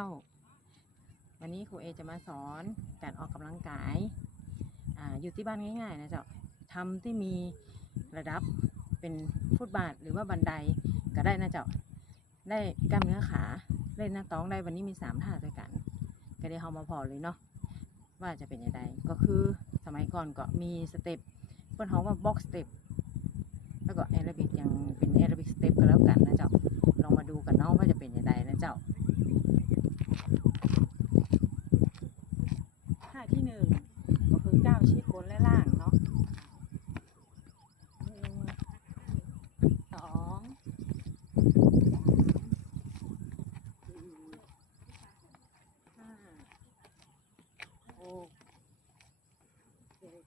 เข้า วันนี้ครูเอจะมาสอนการออกกำลังกายอาอยู่ที่บ้านง่ายๆนะเจ้าทำที่มีระดับเป็นฟุตบาทหรือว่าบันไดก็ได้นะเจ้าได้กล้ามเนื้อขาเล่นหน้าท้องได้วันนี้มีสามท่าด้วยกัน ก็ได้เฮามาพอเลยเนาะว่าจะเป็นยังไงก็คือสมัยก่อนก็มีสเต็ปเพิ่อนเฮาว่าบ็อกสเต็ปแล้วก็แอโรบิกยังเป็นแอโรบิกสเต็ปก็แล้วกันนะเจ้าดูกันเนาะว่าจะเป็นยังไงนะเจ้า ท่าที่หนึ่งก็คือก้าวชี้โคนและล่างเนาะหนึ่งสองสามสี่ห้าหกเจ็ด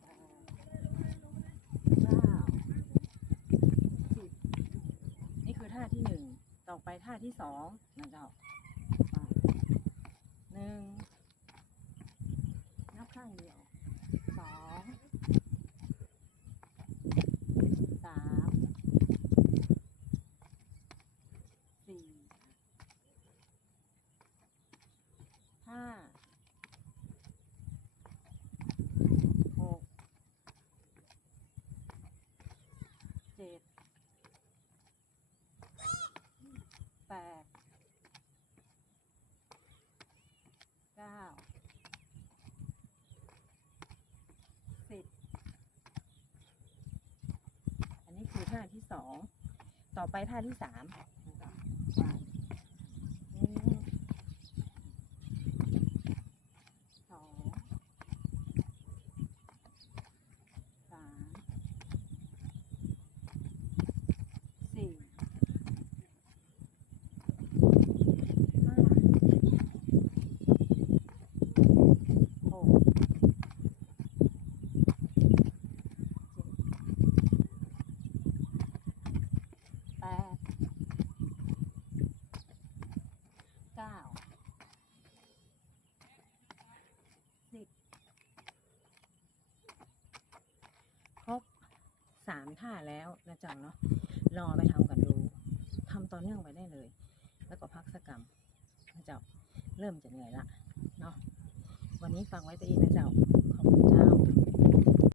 แปดเก้าสิบนี่คือท่าที่หนึ่ง ต่อไปท่าที่สองนะเจ้าหนึ่งนับข้างเดียวสองสามสี่ห้าหกเจ็ด แป ดเก้าสิบอันนี้คือท่าที่สอง ต่อไปท่าที่สามนะคะว่าหนึ่งสองสามสี่ห้าหก แปดเก้า สิบครบสามท่าแล้วนะจังเนาะรอไปทำกันดูทำต่อเนื่องไปได้เลย แล้วก็พักสักกรรมนะเจ้าเริ่มจะเหนื่อยละเนาะวันนี้ฟังไว้ตัวเองนะเจ้าขอบคุณเจ้า